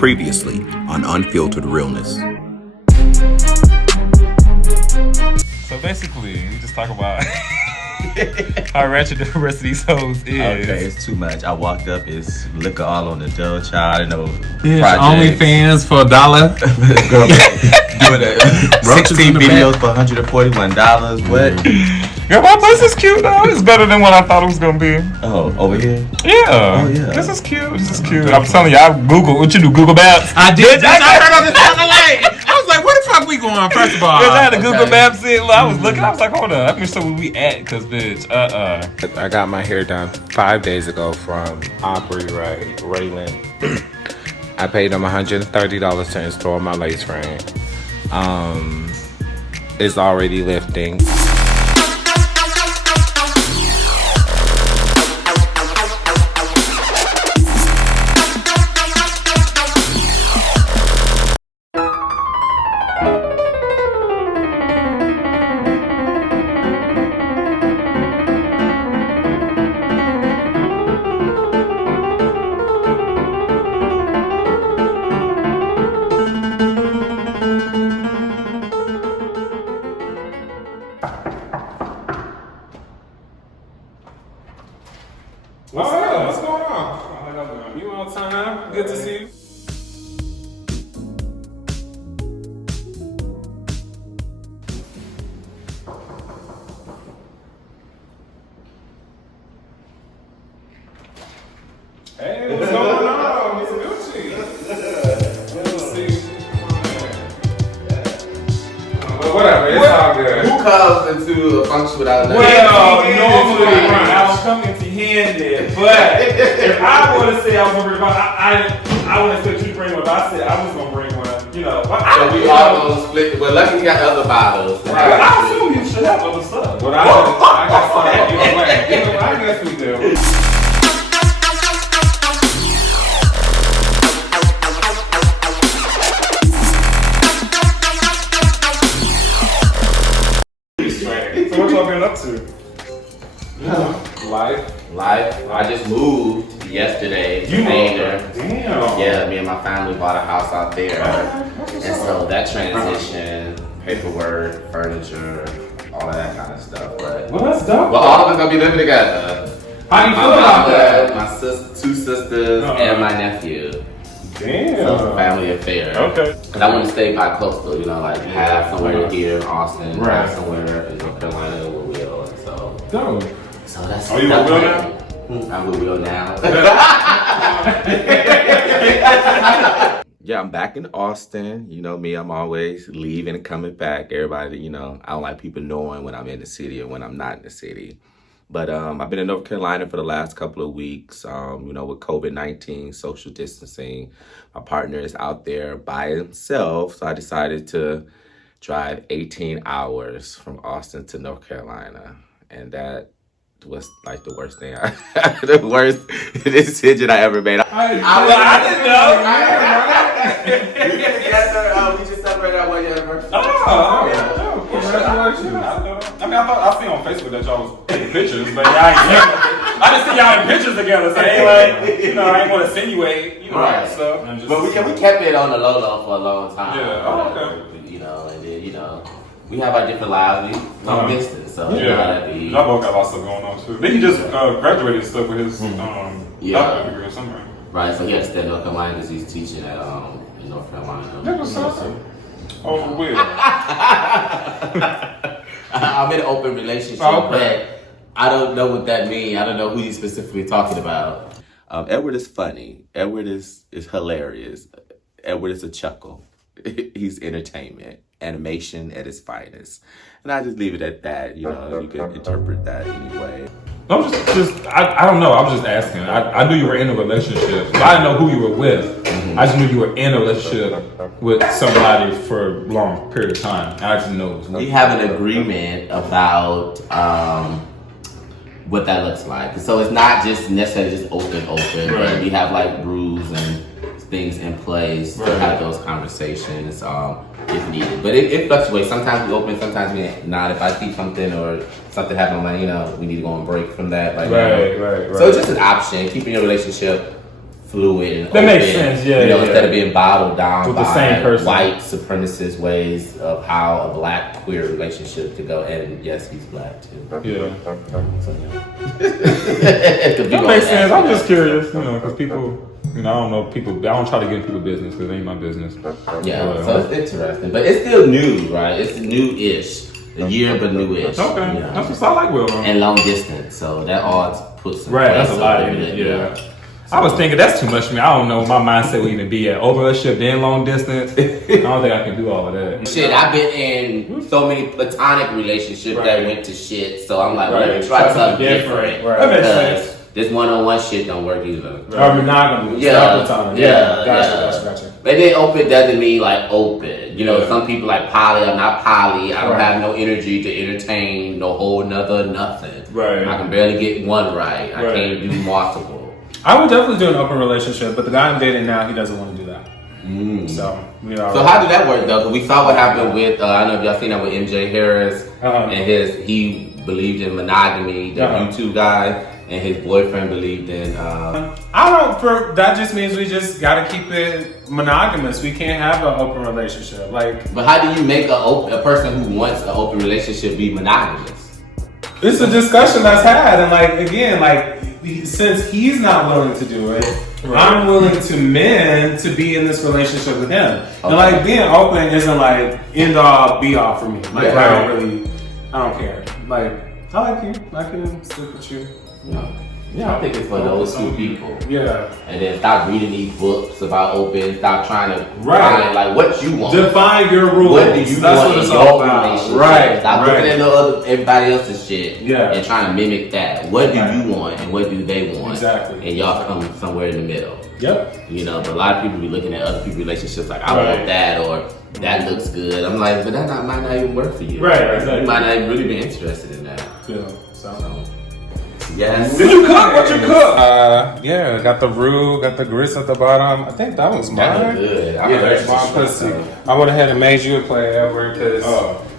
Previously on Unfiltered Realness. So basically, we just talk about how ratchet the rest of these hoes is. Okay, it's too much. I walked up, it's liquor all on the dough, child. I know. Bitch, OnlyFans for $1. Girl, doing 16 videos for $141. What? Girl, my place is cute though. It's better than what I thought it was gonna be. Oh, over here? Yeah. Oh, yeah. This is cute. This is cute. I'm telling you, I Googled. What you do? Google Maps? I did. I heard on this fucking light. I was like, where the fuck we going? First of all, Bitch, I had to Google Maps it. I was looking. I was like, hold on. Let me show where we at, cause bitch, I got my hair done 5 days ago from Aubrey Raylan. I paid them $130 to install my lace frame. It's already lifting. What's up? What's going on? You on time? Good to see you. Hey, what's going on? It's Gucci. Good to see you. But whatever, it's all good. Who comes into a function without nothing? Well, normally I was coming empty-handed, but if I would have said I was gonna bring one, I wouldn't still keep bringing one. But I said I was gonna bring one, you know. So we all gonna split. But lucky you got other bottles. Right. I assume you should have other stuff, but I got something either way. I guess we do. So what y'all been up to? Life. I just moved yesterday. You Damn. Yeah. Yeah, me and my family bought a house out there, and so that transition, paperwork, furniture, all of that kind of stuff. But Well, that's dope. well, all of us gonna be living together. How do you My feel about mama, that? my two sisters, and my nephew. So it's a family affair. Okay. Cause I want to stay by coastal, you know, like have somewhere here in Austin, Right. have somewhere in North Carolina with Will, and so Dope. that's. Are you that's with Will my- I'm with Will now. Yeah, I'm back in Austin. You know me, I'm always leaving and coming back. Everybody, you know, I don't like people knowing when I'm in the city or when I'm not in the city. But I've been in North Carolina for the last couple of weeks, you know, with COVID-19, social distancing. My partner is out there by himself, so I decided to drive 18 hours from Austin to North Carolina. And that was like the worst thing, the worst decision I ever made. I didn't know. We get together. We just celebrated our 1 year anniversary. Oh, congratulations. I mean, I seen on Facebook that y'all was taking pictures, but I just see y'all in pictures together, so I ain't like, you know, I ain't want to insinuate, you know, Right. stuff. But we kept it on the low for a long time. Yeah. Oh, okay. You know, and then we have our different lives. We long distance, so you know how that be. Y'all both got a lot of stuff going on too. Then he just graduated and stuff with his doctorate degree or something. Right, so he had to stay in North Carolina because he's teaching at in North Carolina. That was something. Oh, weird. I'm in an open relationship, but I don't know what that means. I don't know who you're specifically talking about. Edward is funny. Edward is hilarious. Edward is a chuckle. He's entertainment, animation at its finest. And I just leave it at that. You know, you can interpret that anyway. I'm I don't know. I was just asking. I knew you were in a relationship. I didn't know who you were with. I just knew you were in a relationship with somebody for a long period of time. I just know. We have an agreement about what that looks like. So it's not just necessarily just open, Right. but we have like rules and things in place to have those conversations if needed. But it fluctuates. Sometimes we open, sometimes we not. If I see something or something happen, like, we need to go on break from that. Like, right. So it's just an option, keeping your relationship fluid and That open, makes sense, yeah, you know, yeah. instead of being bottled down With by the same person. white supremacist ways of how a black queer relationship to go. And yes, he's black too. Yeah. So, yeah. That makes sense. I'm just curious, you know, because people, you know, I don't know people. I don't try to get in people's business because it ain't my business. Yeah, so it's interesting, but it's still new, right? It's new-ish, a year but new-ish. Okay, you know? that's what's I like Will. And long distance, so that all puts some Right, that's a place lot over in it, it. Yeah. I was thinking that's too much for me. I don't know. My mindset would even be at open relationship, then long distance. I don't think I can do all of that. Shit, I've been in so many platonic relationships that went to shit, so I'm like, well, let me try something different. Right. That makes Because sense. this one-on-one shit don't work either. Or monogamy. Yeah, Gotcha. But then open doesn't mean like open. You know, some people like poly. I'm not poly. I don't have no energy to entertain no whole nother nothing. Right. I can barely get one right. I can't do multiple. I would definitely do an open relationship, but the guy I'm dating now, he doesn't want to do that. So, you know. So how did that work though? Because we saw what happened with I don't know if y'all seen that with MJ Harris and he believed in monogamy. The YouTube guy and his boyfriend believed in. That just means we just gotta keep it monogamous. We can't have an open relationship. Like, But how do you make a person who wants an open relationship be monogamous? it's a discussion that's had, and like again, like since he's not willing to do it, I'm willing to men to be in this relationship with him. And like being open isn't like end all be all for me. Like I don't care. Like I like you, I can sleep with you. Yeah, I think it's for those two people. Yeah. And then stop reading these books about open. Stop trying to find like what you want. Define your rules. What do you That's want what it's in all your about. relationship? Right. Stop looking at everybody else's shit Yeah. and trying to mimic that. What do you want and what do they want? Exactly. And y'all come somewhere in the middle. Yep. You know, but a lot of people be looking at other people's relationships like, I want that or that looks good. I'm like, but that might not even work for you. Right, exactly. You might not even really be interested in that. Yeah. So. Yes. Did you cook? What you cook? Yeah, got the roux, got the grits at the bottom. I think that was That mine. look good. Yeah, that's mine. Cause I went ahead and made you a plate, Edward, because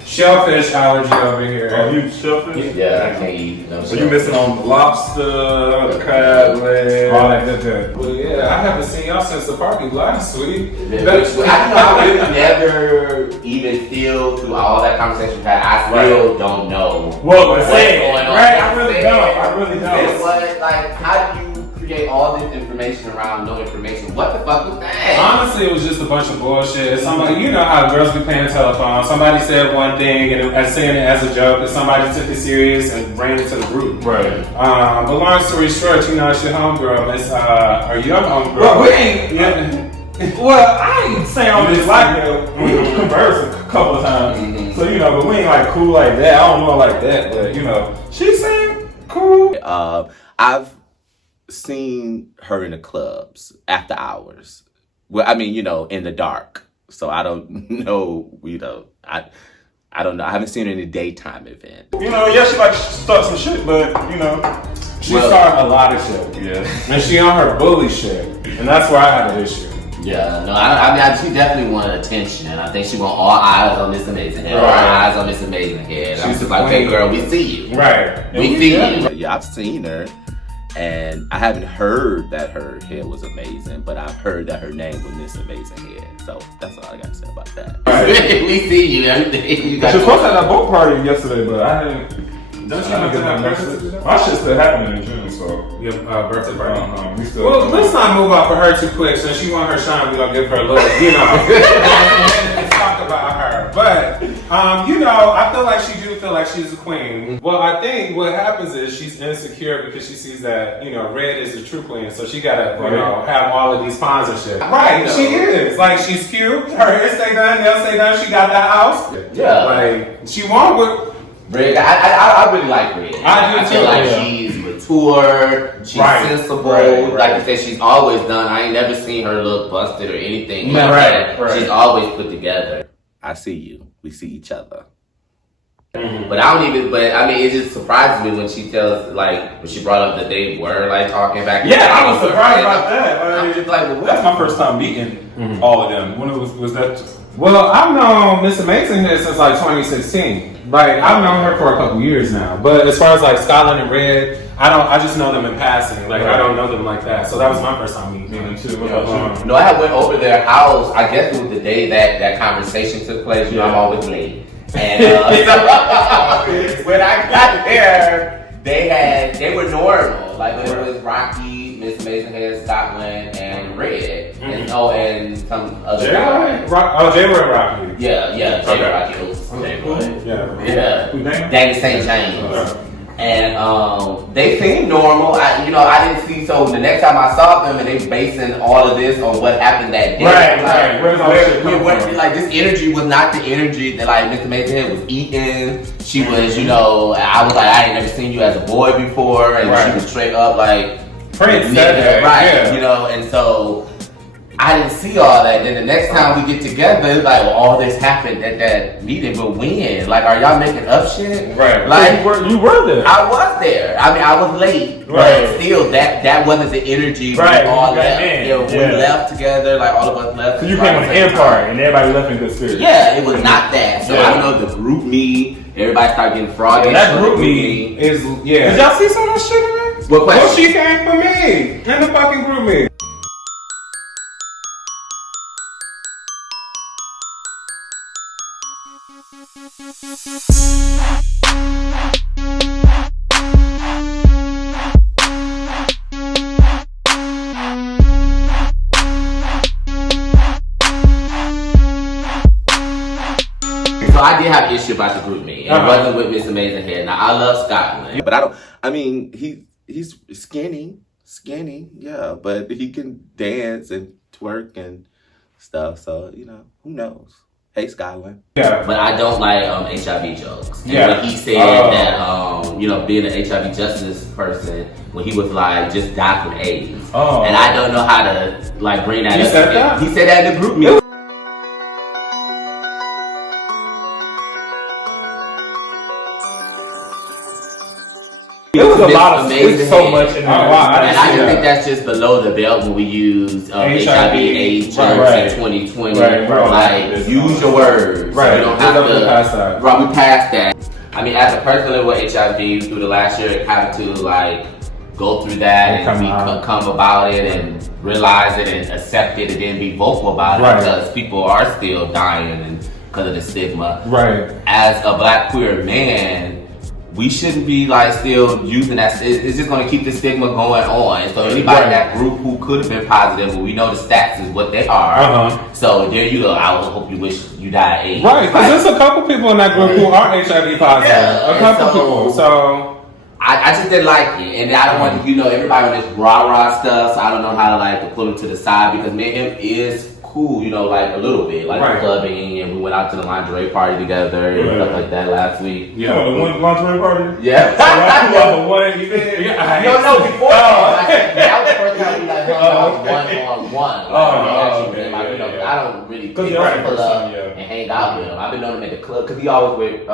shellfish allergy over here. Oh, you shellfish? Yeah, I can't eat. No So you missing on the lobster, the crab leg? All that good. Well, yeah, I haven't seen y'all since the party last week. I really never even feel through all that conversation we had. I still don't know What's going on. Right, I really don't. And what, like, how do you create all this information around no information? What the fuck was that? Honestly, it was just a bunch of bullshit. Somebody, you know how girls be playing the telephone. Somebody said one thing and saying it as a joke, and somebody took it serious and ran it to the group. Right. But long story short, you know, it's your homegirl. It's are you a homegirl? Well, we ain't. Yeah. Well, I ain't saying all this like that. We conversed a couple of times, so you know, but we ain't like cool like that. I don't know like that, but you know, she saying cool. I've seen her in the clubs after hours. Well, I mean, you know, in the dark. So I don't know, you know, I don't know. I haven't seen her in a daytime event. You know, yeah, she like start some shit, but you know, She started a lot of shit. yeah. And she on her bully shit. And that's where I had an issue. Yeah, no, I mean, she definitely wanted attention. I think she want all eyes on this amazing head. All eyes on this amazing head. I'm just like, hey, girl, we see you. Right. We see you. Yeah, I've seen her, and I haven't heard that her hair was amazing, but I've heard that her name was Miss Amazing Head. So that's all I got to say about that. We see you. Everything you got. She was supposed to have that boat party yesterday, but I didn't. Don't you I have didn't to get have my birthday? message. My shit's still happening in June, so. Your birthday party. We still. Well, let's not move off of her too quick. Since she want her shine, we gonna give her a little, you know, let's talk about her. But, you know, I feel like she do feel like she's a queen. Well, I think what happens is she's insecure because she sees that, you know, Red is the true queen. So she gotta, you know, have all of these pawns and shit. Right, she is. Like, she's cute. Her hair stay done, nails stay done. She got that house. Yeah. Like, she won with... Red, I really like Red. I do feel too, like yeah. she's mature, she's sensible. Right. Like you said, she's always done. I ain't never seen her look busted or anything. No, like right, that. right. She's always put together. I see you. We see each other. But I don't even. But I mean, it just surprises me when she tells, like, when she brought up that they were like talking back. Yeah, I was surprised about that. I'm just like, well, That's my first time meeting all of them. When was that? Well, I've known Miss Amazing here since like 2016. Like I've known her for a couple years now. But as far as like Scotland and Red, I just know them in passing. Like I don't know them like that. So that was my first time meeting them too. No, I went over their house. I guess it was the day that conversation took place. You know, I'm always late. And when I got there, they were normal. Like it was Rocky, Miss Amazing Hair, Scotland, and Red, and some other guy. J-Roy Rocky. Yeah, J-Roy Rocky. J-Roy. Yeah. Danny St. James. And they seemed normal. I didn't see. So the next time I saw them, and they basing all of this on what happened that day. Right. Where's all that shit from? Like this energy was not the energy that like Mr. Amazing Head was eating. She was, I was like, I ain't never seen you as a boy before, and she was straight up like Prince, right? Yeah. And so I didn't see all that. Then the next time we get together, it's like, well, all this happened at that meeting, but when? Like, are y'all making up shit? Right. Like, you were there. I was there. I mean, I was late, but still, that wasn't the energy. Right. We all left. We left together, like all of us left. So you came on the end part, and everybody left in good spirits. Yeah, it was not that. So I don't know, the group me, everybody started getting froggy. Yeah, that group me is, Did y'all see some of that shit in there? What question? Well, she came for me. And the fucking group me. So I did have an issue about the group me. It wasn't with Miss Amazing Hair. Now I love Scotland, But he's skinny, yeah, but he can dance and twerk and stuff, so, who knows? Hey, Scotland. Yeah. but I don't like HIV jokes. And Yeah. when he said that, being an HIV justice person, when he was like, just die from AIDS. Oh. And I don't know how to like bring that He up. said that? He said that in the group meeting. It was a lot of amazing so much in there. And I just think that's just below the belt when we use HIV/AIDS jokes in 2020. Like, use your words. Right. You don't have to. Right, we passed that. I mean, as a person living with HIV through the last year, having to like go through that and come about it and realize it and accept it and then be vocal about it because people are still dying and because of the stigma. Right. As a black queer man, we shouldn't be like still using that. It's just going to keep the stigma going on. So anybody in that group who could have been positive, but we know the stats is what they are. So there you go. I hope you wish you died AIDS. Right, because there's a couple people in that group who are HIV positive. A couple people. So I just didn't like it, and I don't want everybody on this rah stuff. So I don't know how to like pull him to the side because me and him is cool, like a little bit, like clubbing, and we went out to the lingerie party together and stuff like that last week. Yeah, the one lingerie party. Yeah. So the one you did. No, before that was the first time we like hung out one-on-one. I don't really pull up and hang out with him. I've been known him at the club because he always with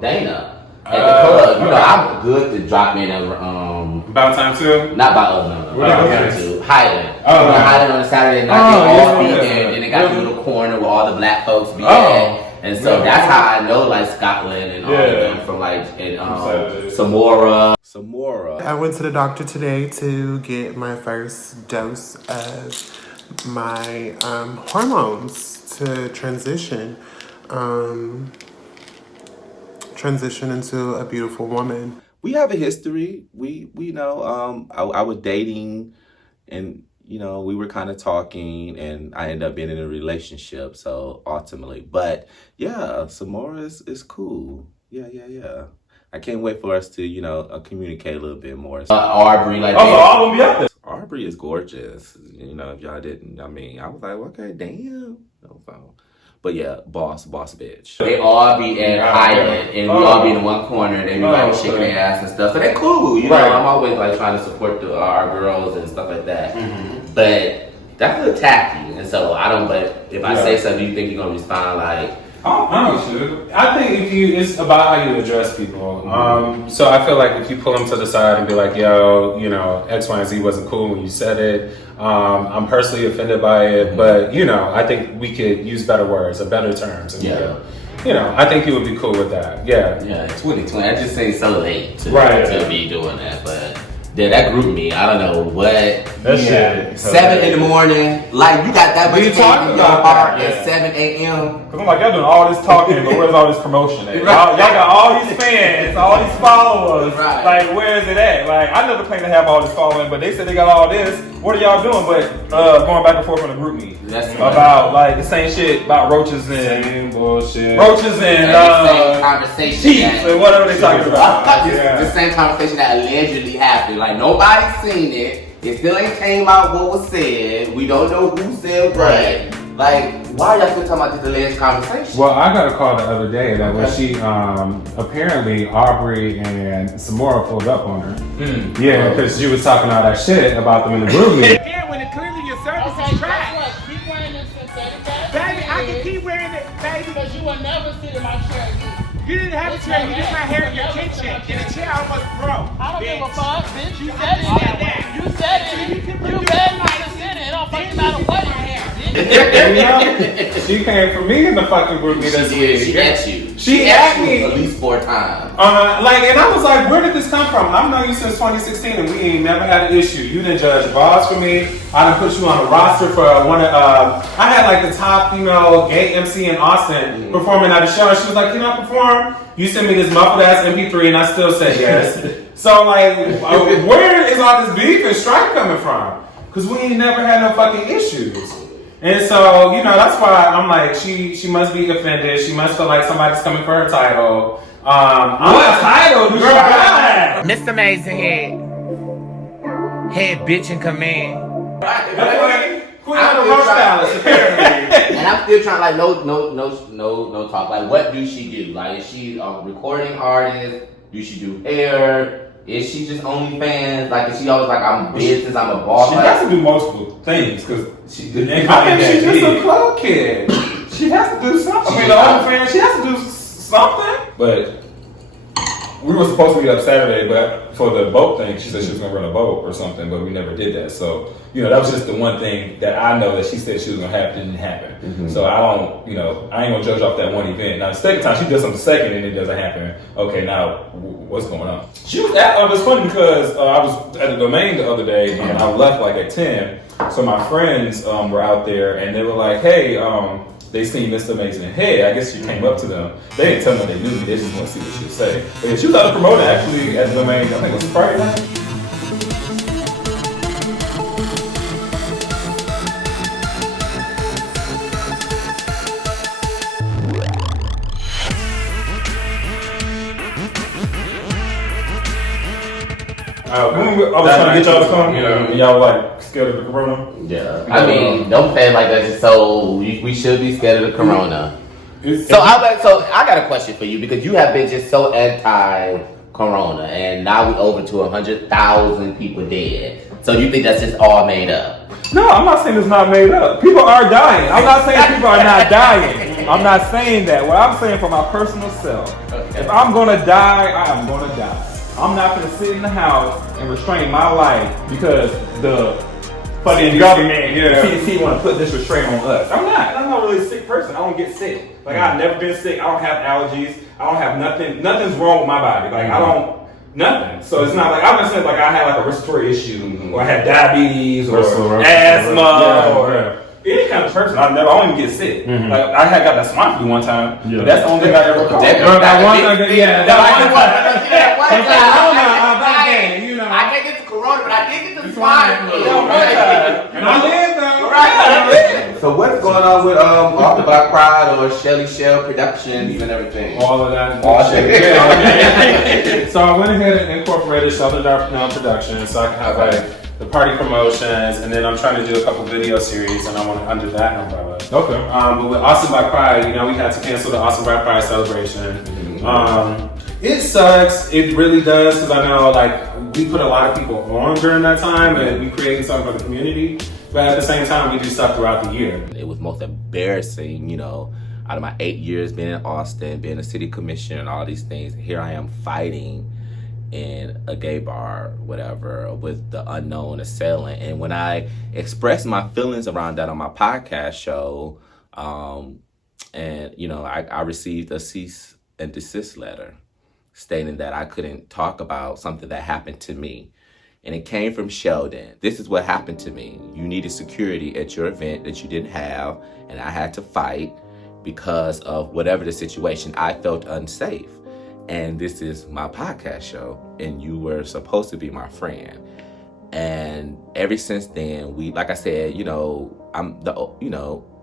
Dana. At the club, I'm good to drop in at About Time 2? Not about Highland. Highland on a Saturday night. They all be there, and they got the little corner where all the black folks be at. And so that's how I know like Scotland and all of them from like Samora. I went to the doctor today to get my first dose of my hormones to transition into a beautiful woman. We have a history. We know, I was dating and, we were kind of talking and I ended up being in a relationship. So ultimately, but yeah, Samora is cool. Yeah. I can't wait for us to, communicate a little bit more. Aubrey, like all of them be up there. Aubrey is gorgeous. If y'all didn't, I was like, okay, damn. But yeah, boss bitch. They all be at Highland, and we all be in one corner, and everybody shaking their ass and stuff. So they're cool, I'm always like trying to support our girls and stuff like that. But that's a little tacky, and so I don't. But if I say something, you think you're gonna respond like I think it's about how you address people. So I feel like if you pull them to the side and be like, yo, you know, X, Y, and Z wasn't cool when you said it. I'm personally offended by it, but you know, I think we could use better words or better terms. And you know, I think you would be cool with that. Yeah. Yeah, 2020. I just seem so late to be doing that, but. Yeah, that group me. I don't know what. That shit. 7 in the morning. Like, you got that much We pain talking in your about heart that, at 7 a.m. Cause I'm like, y'all doing all this talking, but where's all this promotion at? Y'all got all these fans, all these followers. Right. Like, where is it at? Like, I never claimed to have all this following, but they said they got all this. What are y'all doing? But going back and forth on the group meet about like the same shit about roaches and Same bullshit. roaches and same conversation. teeth and whatever they talking about. The same conversation that allegedly happened. Like, nobody's seen it. It still ain't came out what was said. We don't know who said what. Like, why are y'all still talking about this alleged conversation? Well, I got a call the other day that when she, apparently Aubrey and Samora pulled up on her. Yeah, because she was talking all that shit about them in the group meeting. Again, when it clearly your service is trash. Keep wearing this synthetic bag. Baby, I can keep wearing it, baby. Because you will never sit in my chair. You didn't have a chair, you did my hair in your kitchen. In the chair I was broke. I don't give a fuck, bitch. You said it. You said it. You begged me to sit in. It don't fucking matter what it is, bitch. She came for me in the fucking group meeting this week. She at you. She at me at least 4 times. Like, and I was like, where did this come from? I've known you since 2016 and we ain't never had an issue. You didn't judge bars for me. I done put you on a roster for one of, I had like the top, you know, gay MC in Austin performing at a show. And she was like, can I perform? You sent me this muffled ass MP3 and I still said yes. So like, where is all this beef and strife coming from? Cause we ain't never had no fucking issues. And so, you know, that's why I'm like, she must be offended. She must feel like somebody's coming for her title. What title do you have? Mr. Amazing Head bitch in command. Queen of the roast stylist, apparently. And I'm still trying, like, no talk. Like, what do she do? Like, is she a recording artist? Do she do hair? Is she just OnlyFans? Like, is she always like, I'm business, I'm a boss? She has to do multiple things because I think she's just a club kid. She has to do something. I mean, the OnlyFans, she has to do something. But we were supposed to meet up Saturday, but for the boat thing, she said she was going to run a boat or something, but we never did that. So, you know, that was just the one thing that I know that she said she was going to have didn't happen. So I don't, you know, I ain't going to judge off that one event. Now, the second time she does something second and it doesn't happen. Okay, now what's going on? She was at, it was funny because I was at the Domain the other day and I left like at 10. So my friends were out there and they were like, hey, they seen Mr. Amazing and hey, I guess she came up to them. They didn't tell them they knew me, they just want to see what she would say. But yeah, she was out to promote it actually at the Domain, I think it was Friday night. I was trying to get y'all to come, and y'all were like scared of the corona. Yeah, I mean, don't say it like that. Just so we should be scared of the corona. So I got a question for you because you have been just so anti-corona, and now we over to 100,000 people dead. So you think that's just all made up? No, I'm not saying it's not made up. People are dying. I'm not saying people are not dying. I'm not saying that. What I'm saying for my personal self, if I'm gonna die, I am gonna die. I'm not gonna sit in the house and restrain my life because the fucking government, CDC, want to put this restraint on us. I'm not really a sick person. I don't get sick. Like I've never been sick. I don't have allergies. I don't have nothing. Nothing's wrong with my body. Like I don't. Nothing. So it's not like I'm not saying like I had like a respiratory issue or I had diabetes or asthma or any kind of person. I don't even get sick. Like I had got that swine flu one time. But that's the only thing I ever caught. I can't get the corona, but I did get the swine flu. And I lived though. Right. So what's going on with Off the Black Pride or Shelly Shell Productions and everything? All of that. All So I went ahead and incorporated Southern Dark Productions so I can have like the party promotions, and then I'm trying to do a couple video series, and I want to under that umbrella. Okay. But with Awesome Black Pride, we had to cancel the Awesome Black Pride celebration. It sucks. It really does, because I know like we put a lot of people on during that time, and we created something for the community. But at the same time, we do stuff throughout the year. It was most embarrassing, out of my 8 years being in Austin, being a city commissioner and all these things, here I am fighting in a gay bar, whatever, with the unknown assailant. And when I expressed my feelings around that on my podcast show, and I received a cease and desist letter stating that I couldn't talk about something that happened to me. And it came from Sheldon. This is what happened to me. You needed security at your event that you didn't have, and I had to fight because of whatever the situation. I felt unsafe. And this is my podcast show, and you were supposed to be my friend. And ever since then, like I said,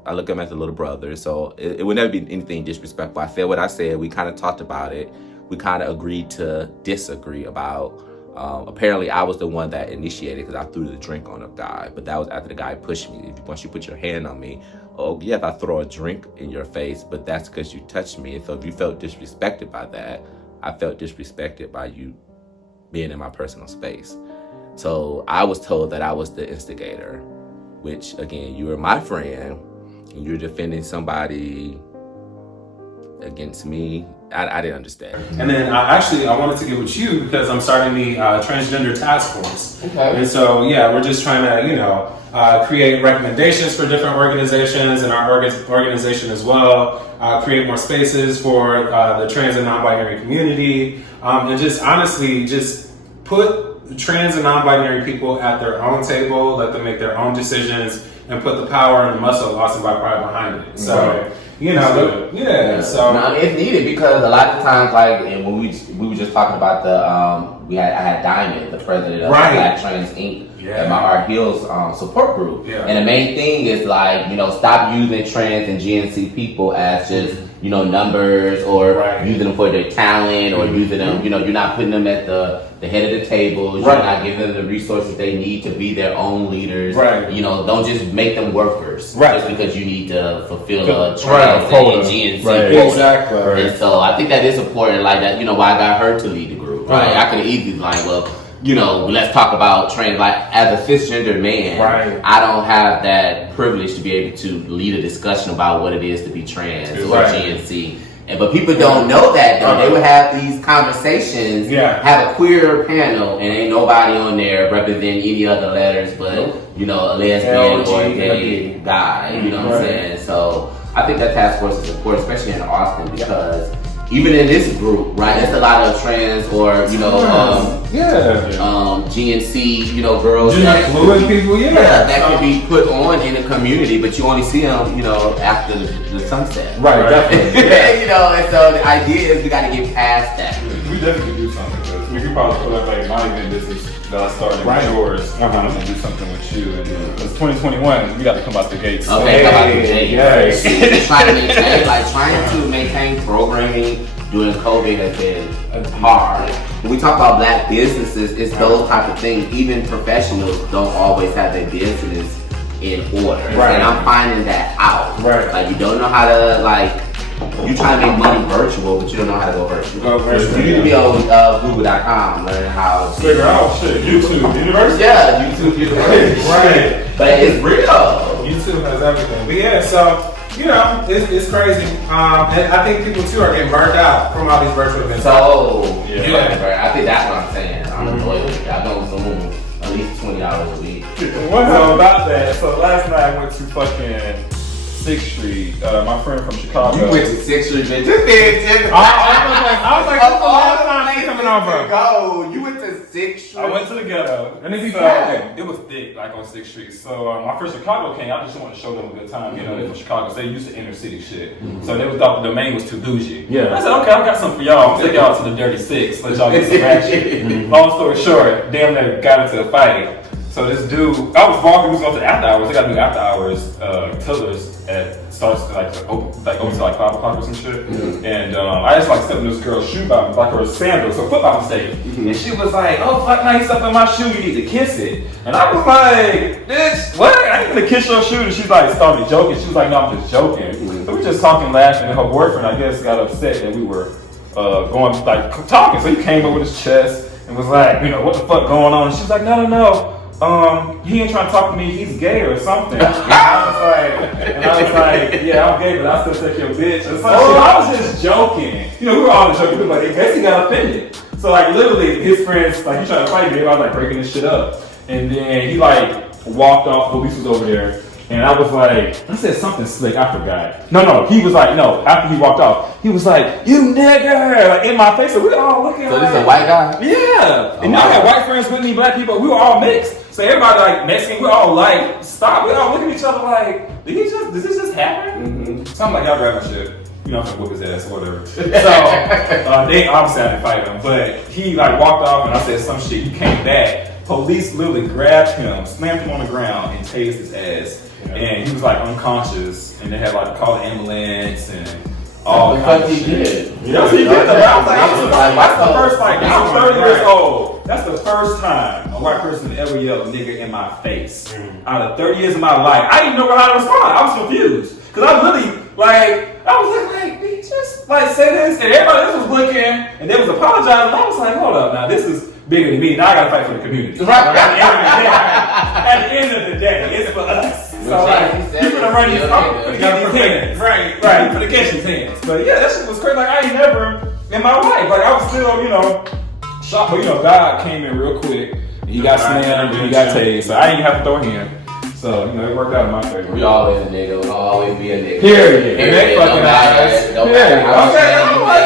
I look at him as a little brother, so it would never be anything disrespectful. I said what I said. We kind of talked about it. We kind of agreed to disagree about. Apparently, I was the one that initiated because I threw the drink on a guy, but that was after the guy pushed me. Once you put your hand on me, oh yeah, if I throw a drink in your face, but that's because you touched me. And so if you felt disrespected by that, I felt disrespected by you being in my personal space. So I was told that I was the instigator, which again, you were my friend. You're defending somebody against me. I didn't understand. And then I wanted to get with you because I'm starting the transgender task force. Okay. And so, we're just trying to, create recommendations for different organizations and our organization as well, create more spaces for the trans and non-binary community, and just honestly, just put trans and non-binary people at their own table, let them make their own decisions, and put the power and the muscle of Austin by Pride behind it. So, so now, it's needed because a lot of times, like, and when we were just talking about I had Diamond, the president of Black Trans Inc. at my Art Hills support group, and the main thing is like, stop using trans and GNC people as just numbers or using them for their talent or using them, you're not putting them at the head of the table. You're not giving them the resources they need to be their own leaders. Don't just make them workers just because you need to fulfill a trans and GNC quota. Exactly. And so I think that is important, like that, why I got her to lead the group. I could have easily like, well, let's talk about trans. Like, as a cisgender man, I don't have that privilege to be able to lead a discussion about what it is to be trans or GNC. But people don't know that, though. They would have these conversations, have a queer panel, and ain't nobody on there representing any other letters but, a lesbian or a gay guy. You know what I'm saying? So I think that task force is important, especially in Austin, because even in this group, there's a lot of trans or, GNC, girls. Fluid people, that can be put on in the community, but you only see them, after the sunset. Right, definitely. And so the idea is we got to get past that. We definitely do something, because we could probably put up like my event business that I started with yours, and do something with you. And it's 2021, we got to come out the gates. Okay, come out the gates. Trying to maintain programming during COVID has been hard. When we talk about Black businesses, it's those type of things. Even professionals don't always have their business in order. And I'm finding that out. Like, you don't know how to, you try to make money virtual, but you don't know how to go virtual. You need to be on Google.com, learn how to figure out YouTube University. Yeah, YouTube University. But it's real. YouTube has everything. But so it's crazy. And I think people too are getting burned out from all these virtual events. So I think that's what I'm saying. I'm loyal. I don't Zoom at least 20 hours a week. So about that, so last night I went to fucking 6th Street. My friend from Chicago. You went to 6th Street, man. This big. I was like, what's the last time you coming over? Go. You went to 6th Street. I went to the ghetto. And it was thick, like on 6th Street. So my first Chicago came, I just wanted to show them a good time. They're from Chicago, so they used to inner city shit. So they thought the domain was too bougie. I said, okay, I got something for y'all. I'll take y'all to the Dirty Six. Let y'all get some action. Long story short, damn near got into a fight. So this dude, I was walking, we was going to the after hours. They got to do after hours tillers starts open to 5 o'clock or some shit. And I just stepped in this girl's shoe by her sandals, so foot by mistake. And she was like, oh fuck, now you stepped in my shoe, you need to kiss it. And I was like, bitch, what? I ain't gonna kiss your shoe. And she's like, started joking. She was like, no, I'm just joking. So we were just talking, laughing, and her boyfriend, I guess, got upset that we were talking. So he came up with his chest and was like, what the fuck going on? And she was like, no. he ain't trying to talk to me, he's gay or something. And I was like, yeah, I'm gay, but I still take your bitch. And so I was just joking. You know, we were all joking, but they basically got offended. So like literally his friends, like he tried to fight me, I was like breaking this shit up. And then he like walked off, police was over there. And I was like, I said something slick, I forgot. No, he was like, no, after he walked off, he was like, you nigger, like in my face. So we were all looking So like, this is a white guy? Yeah. And I had white friends with me, black people, we were all mixed. So everybody like Mexican, we all like, stop, we all looking at each other like, does this just happen? So I'm like, y'all grab my shit. You know, I'm gonna whoop his ass or whatever. So they obviously had to fight him, but he like walked off and I said some shit, he came back. Police literally grabbed him, slammed him on the ground, and tased his ass. And he was like unconscious, and they had like called an ambulance and all kinds of shit. That's what he did. That's the first like I'm 30 years old. That's the first time a white person ever yelled nigga in my face. Out of 30 years of my life, I didn't know how to respond. I was confused because I really like I was like, he just like say this, and everybody else was looking, and they was apologizing. And I was like, hold up, now this is bigger than me. Now I gotta fight for the community. At the end of the day, it's for us. So like, you're gonna run these, I'm gonna get these hands. Right, you're gonna catch these hands. But yeah, that shit was crazy. Like I ain't never in my life. Like I was still, you know, shocked. But you know, God came in real quick. He got slammed and he got tased. So I didn't have to throw a hand. So, you know, it worked out in my favor. We always a nigga. We'll always be a nigga. Period. And that fucking ass.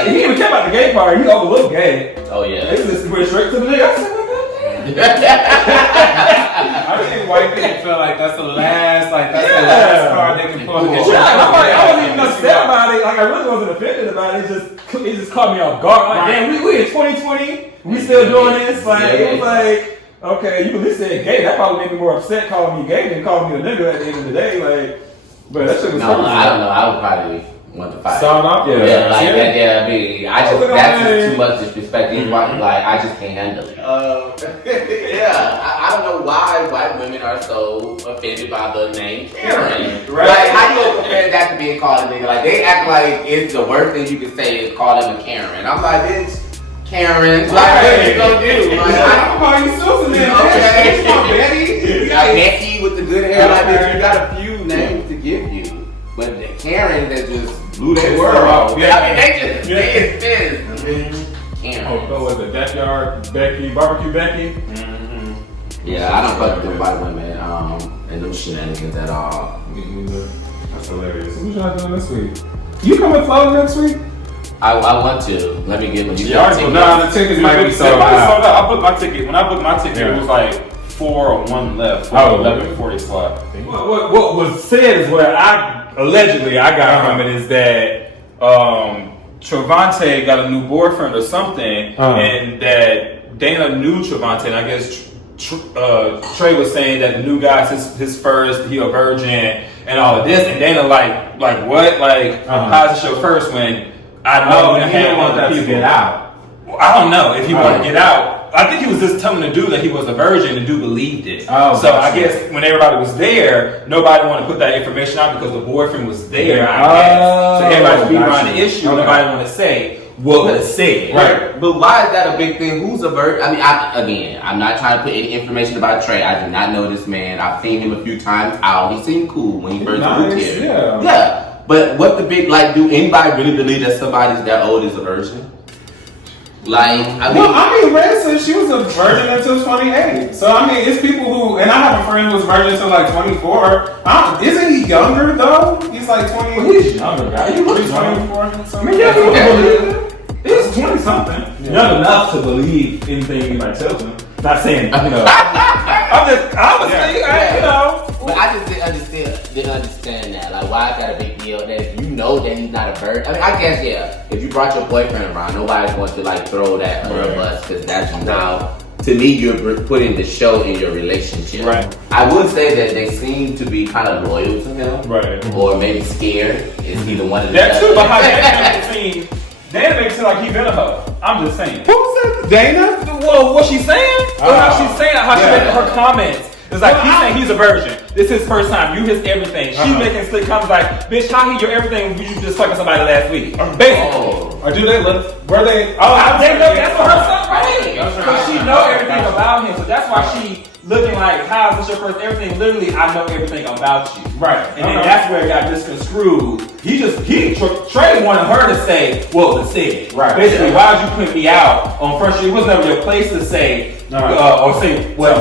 Okay, he even came out the gay part. He overlooked gay. Oh yeah. They just went straight to the nigga. I said, I think white people feel like that's the last card they can pull against you. I wasn't even upset about it. Like I really wasn't offended about it. It just caught me off guard. Like, damn, we in 2020. We still doing this. Like it was like, okay, you at least said gay. That probably made me more upset calling me gay than calling me a nigga at the end of the day. Like, but that shit was crazy. I don't know. I would probably want to fight. Start off, I mean, that's just too much disrespect. Like, I just can't handle it. I don't know why white women are so offended by the name Karen. Right? Like, how you gonna compare that to being called a nigga? Like, they act like it's the worst thing you can say is call them a Karen. I'm like, bitch, Karen. Like, what you gonna do? Like, I don't call you Susan then. Okay. Come on, Betty. You got Becky with the good hair. Like, bitch, you got a few names to give you. But the Karen that just blew their world off. Yeah. I mean, they is pissed. Karen. Oh, was it Backyard Becky, Barbecue Becky? Yeah, I don't fuck with white women and them shenanigans at all. That's hilarious. What y'all doing this week? You coming to Florida next week? I want to. Let me get my tickets. No, the tickets might be sold out. I booked my ticket. When I booked my ticket, it was like 4 or 1 left. 11:40 slot. What was said is what I allegedly got from it is that Trevante got a new boyfriend or something, and that Dana knew Trevante, and I guess Trey was saying that the new guy's his first, he a virgin, and all of this, and Dana like what? Like, how's this your first when I know he didn't want that to get out? I don't know if he wanted to get out. I think he was just telling the dude that he was a virgin, and the dude believed it. So I guess when everybody was there, nobody wanted to put that information out because the boyfriend was there, I guess. So everybody's beating around the issue. Nobody wanted to say what was said. Right. But why is that a big thing? Who's a virgin? I mean, I'm not trying to put any information about Trey. I did not know this man. I've seen him a few times out. He seemed cool when he first moved here. Yeah. But what the big, like, do anybody really believe that somebody's that old is a virgin? Like, I mean, Red said she was a virgin until 28. So, I mean, it's people who, and I have a friend who was virgin until like 24. Isn't he younger though? He's like 20. Well, he's younger, guy. He looks 24. I mean, yeah, he's 20 something. Yeah. Young enough to believe anything anybody tells him. Not saying, you know. You know. But I just didn't understand that. Like, why is that a big deal? That if you know that he's not a virgin. I mean, I guess, yeah, if you brought your boyfriend around, nobody's going to, like, throw that under a bus, because that's now, to me, you're putting the show in your relationship. Right. I would say that they seem to be kind of loyal to him. Right. Or maybe scared. Is he the one of the That too, but how that came between Dana makes it like he been a hoe. I'm just saying. Who was that? Dana? Well, what she's saying? How she's saying, how she making her comments. It's like, he's saying he's a virgin. This is his first time. You his everything. She's making slick comments like, bitch, how he your everything? You just fucking somebody last week. Basically. Or do they look? Were they? They know that's for her son, right? Because she know everything about him. So that's why she looking like your first everything. Literally, I know everything about you. Right. And then that's where it got misconstrued. Trey wanted her to say, well, to say it. Right. Basically, why did you put me out on Front Street? It was never your place to say, or say, what,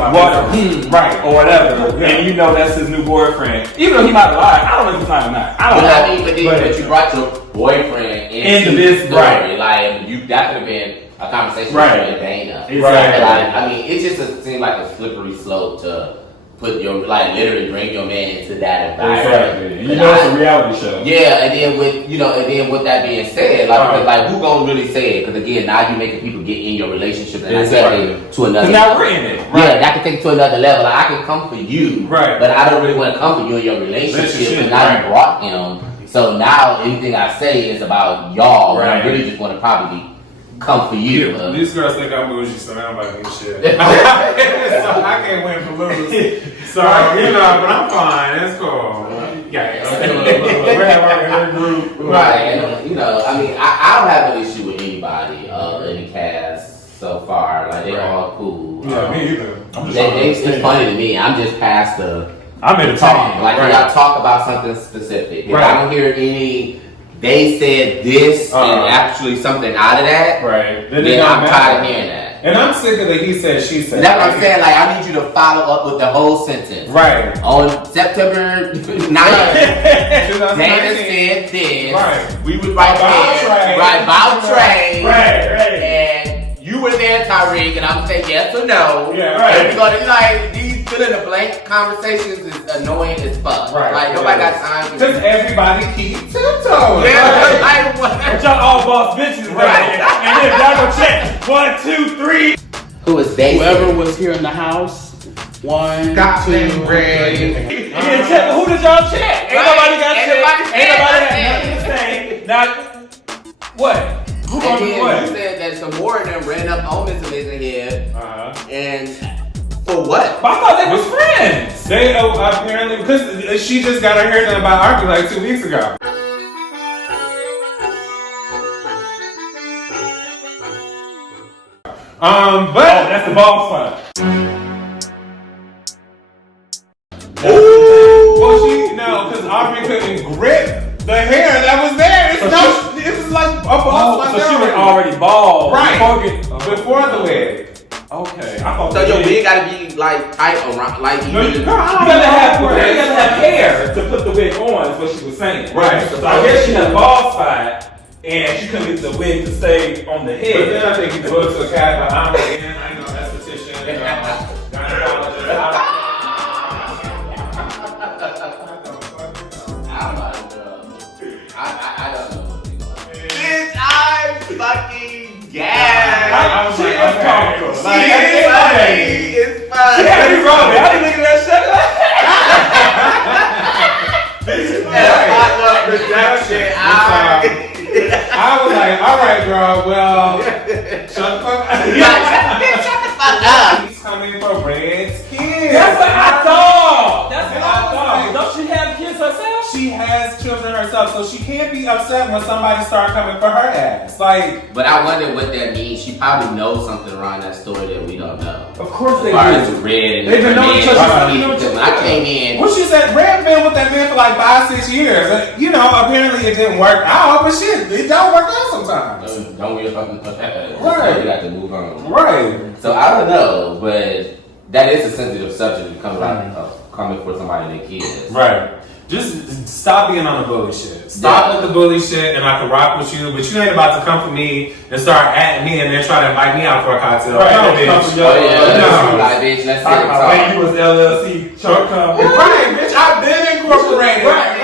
right, or whatever. Yeah. And you know that's his new boyfriend. Even though he might have lied. I don't know if he's lying or not. I don't know. But you brought your boyfriend into this story. Right. Like, that could have been a conversation with Dana. Exactly. Right. I mean, it just seemed like a slippery slope to put your, literally bring your man into that environment. Exactly. You know, it's a reality show. Yeah, and then with that being said, because who gonna really say it? Because again, now you're making people get in your relationship and take it to another level. Now we're in it. Right. Yeah, that can take it to another level. Like, I can come for you, right? But I don't really want to come for you in your relationship. And now you brought him. So now anything I say is about y'all. Right. I really just want to probably come for you. Yeah, these girls think I'm bougie, so I'm like, shit. So I can't win for lose. So, but I'm fine. It's cool. Yeah, we have our group. Right. And, I mean, I don't have an issue with anybody in the cast so far. Like, they're all cool. Yeah, me either. It's funny to me. I'm just past I'm in the talk. Like, y'all talk about something specific. If I don't hear any, they said this and actually something out of that, then I'm tired of hearing that. And I'm sick of the he said, she said. That's what I'm saying. Like, I need you to follow up with the whole sentence. Right. On September 9th, Dana said this. Right. We was right there. Right, about Trey. Right. And you were there, Tyreek, and I'm going to say yes or no. Yeah, right. And we're going to, these fill-in-the-blank conversations is annoying as fuck. Right. Like, nobody got time for because everybody keeps tiptoeing. Yeah, like, what? But y'all all boss bitches, right? And then y'all go check 1, 2, 3. Who is they? Whoever was here in the house. 1, 2, 3. Who did y'all check? Ain't nobody got checked. Ain't nobody had nothing to say. Now, what? Who and then you said that some more of them ran up on Mr. Laserhead. And for what? But I thought they was friends. They apparently, because she just got her hair done by Arby like 2 weeks ago. But that's the ball front. Well, because Aubrey couldn't grip the hair that was there. It was like a ball. So she was already bald. Right. Before the wig. Okay. So your wig gotta be like tight around, like you gotta have hair to put the wig on. Is what she was saying. Right. So I guess she had a bald spot. And she couldn't get the wig to stay on the head. But then I think you go to a cat, I'm again, I know esthetician, gynecologist. I don't know. Bitch, I'm fucking gassed. She is comical. It's funny. She had to be wrong. I didn't think of that shit. Production. I was like, all right, girl, well, shut the fuck up. He's coming for red skin. That's what I thought. That's what I thought. Don't she have kids herself? She has children herself, so she can't be upset when somebody starts coming for her ass. Like, but I wonder what that means. She probably knows something around that story that we don't know. Of course they do. As Red and they've been knowing each other. When I came in, well, she said Red been with that man for like 5-6 years. Apparently it didn't work out, but shit, it don't work out sometimes. Don't we fucking right? We got to move on. Right. So I don't know, but that is a sensitive subject to come coming for somebody and their kids. Right. Just stop being on the bully shit. Stop with the bully shit, and I can rock with you, but you ain't about to come for me and start at me and then try to invite me out for a cocktail. Right. No, bitch. Bitch, let's talk about when you was LLC shortcom. Right, bitch. I've been incorporated. Right.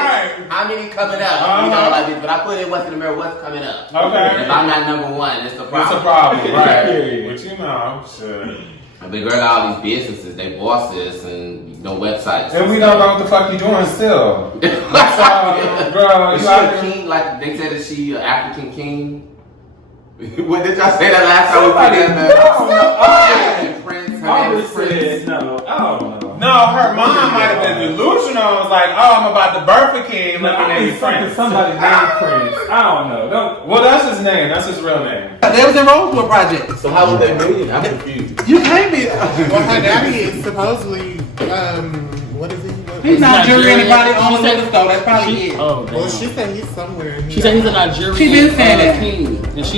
How many coming up? But I put in what's in the mirror, what's coming up. Okay. If I'm not number one, it's the problem. It's a problem, right? But shit. The girl got all these businesses, they bosses and no websites. And we don't know what the fuck you doing still. So, girl, is she a king? Like they said, is she an African king? What did y'all say that last time we put in there? Prince, Prince. No, I don't know. No, her mom might have been delusional. It was like, oh, I'm about to birth a king. Look at name Prince. Somebody named Prince. I don't know. Well, that's his name. That's his real name. They was in Rosewood Project. So how was they made? I'm confused. You can't be. Well, her daddy is supposedly What is he? He's Nigerian and probably She on the said- liquor store. That's probably it. Oh, damn. Well, she said he's somewhere. She said he's a Nigerian She been saying that. king,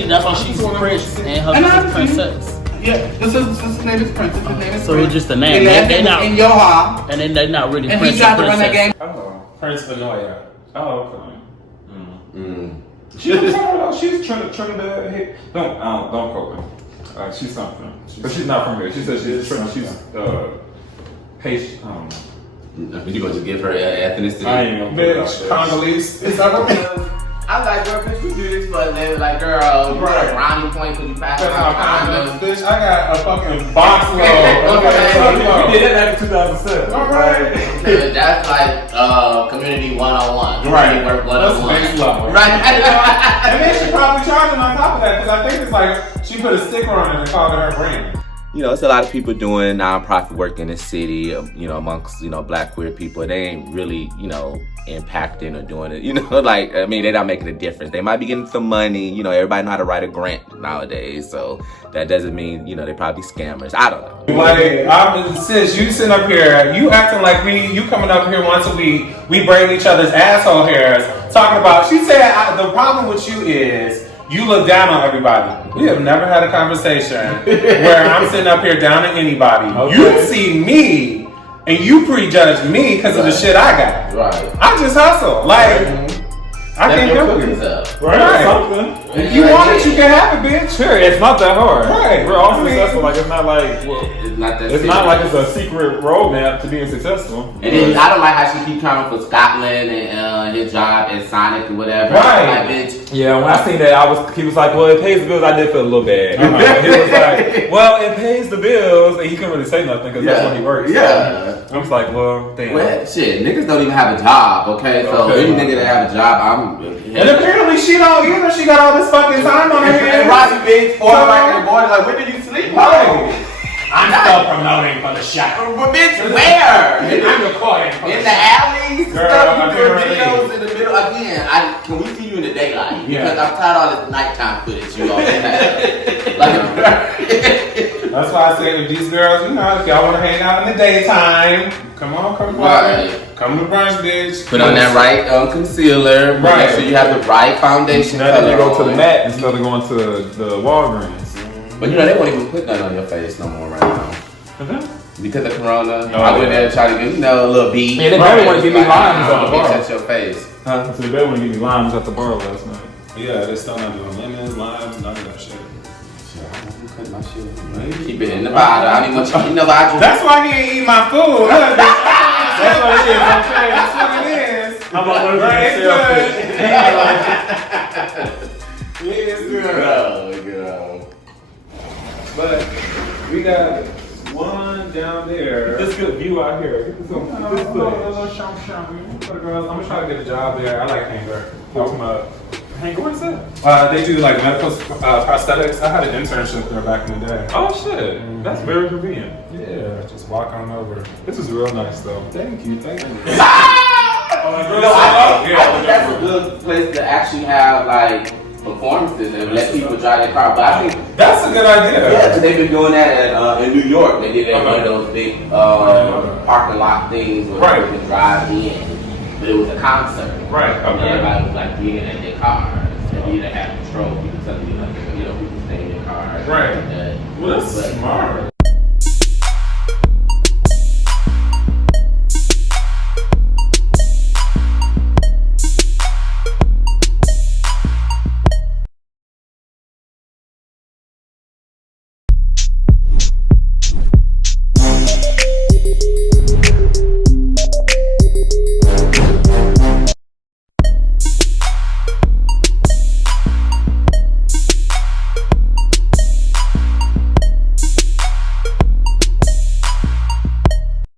and that's why she's prince and her And sister's I- princess. Yeah, the sister's name is Princess. His name is So it's just a name. They last They name not is in Yoha. and then they're not really And prince he tried and to run that princess. game. Oh, Prince Vanoya. Oh, okay. Mm. She's Trinidad. Hey, don't quote me. She's something, but she's not from here. She said she's Haitian. You gonna just give her ethnicity? I ain't gonna put it out Bitch, there. Congolese. Is that what? I was like, girl, bitch, you do this for a living. Like, girl, you got a brownie point because you passed That's out my condoms. Bitch, I got a fucking box load. We did that back in 2007. All right. That's like community 101. Right. Community work That's 101. base level. Right. And then she probably charging on top of that because I think it's like she put a sticker on it and called it her brand. You know, it's a lot of people doing nonprofit work in the city, you know, amongst, you know, black queer people. They ain't really, you know, impacting or doing it, you know, like, I mean, they're not making a difference. They might be getting some money, you know, everybody know how to write a grant nowadays, so that doesn't mean, you know, they probably scammers. I don't know. Like, sis, you sitting up here, you acting like you coming up here once a week, we braid each other's asshole hairs, talking about, she said, the problem with you is, you look down on everybody. We have never had a conversation where I'm sitting up here down on anybody. Okay. You see me and you prejudge me because of the shit I got. Right. I just hustle. Like, I can't help you. Right. Something. If you want it, you can have it, bitch. Sure, it's not that hard. Right. We're all I mean, successful. Like it's not like It's not that it's not like it's a secret roadmap to being successful. And then I don't like how she keep coming for Scotland and his job at Sonic or whatever. Right. Like, bitch. Yeah, when I seen that, he was like, well, it pays the bills. I did feel a little bad. He was like, well, it pays the bills, and he couldn't really say nothing because that's when he works. Yeah. I was like, well, damn. Well, shit, niggas don't even have a job, okay? So any nigga that have a job, And apparently she don't either. She got all this fucking time on her and hands. Robbie Biggs, or like the boy, like, when did you sleep? Right. I'm still promoting for the shop. But bitch, where? I'm recording for In the the alleys, Girl, stuff, I you doing can't videos in the middle. Again, can we see you in the daylight? Because I'm tired of all this nighttime footage you all That's why I said if these girls, you know, if y'all want to hang out in the daytime, come on. Right. Come to brunch, bitch. Put on that right concealer. Right. Make sure you have the right foundation Now they color go to the on. mat instead of going to the Walgreens. But you know, they won't even put nothing on your face no more right now. Because of Corona, Oh, I went there to try to get, you know, a little beat. Yeah, they better want to give me limes on at the bar. Touch your face. Huh? So they better want to give me limes at the bar last night. Yeah, they're still not doing lemons, limes, none of that shit. Cut my shit. Keep it in the bottle. I don't even want you to know about you. That's why he ain't eat my food. Look, bitch. That's what it is. Okay, that's what it is. I'm about to Right, selfish. good. It is good. Oh, girl. But we got one down there. This good view out here. Get this on. A little shum. For the girls, I'm gonna try to get a job there. I like Hanger. Open up. Hank, what is that? They do like medical prosthetics. I had an internship there back in the day. Oh shit, that's very convenient. Yeah, just walk on over. This is real nice though. Thank you. You know, I think that's a good place to actually have like performances and let people drive their car. But I think That's a good idea. yeah, because they've been doing that in New York. They did it at one of those big parking lot things where people can drive in. But it was a concert. Right. And Okay. everybody was like getting in their cars. And you didn't have control. People telling you like, you know, people stay in their cars. Right. And, Well, that's but- smart.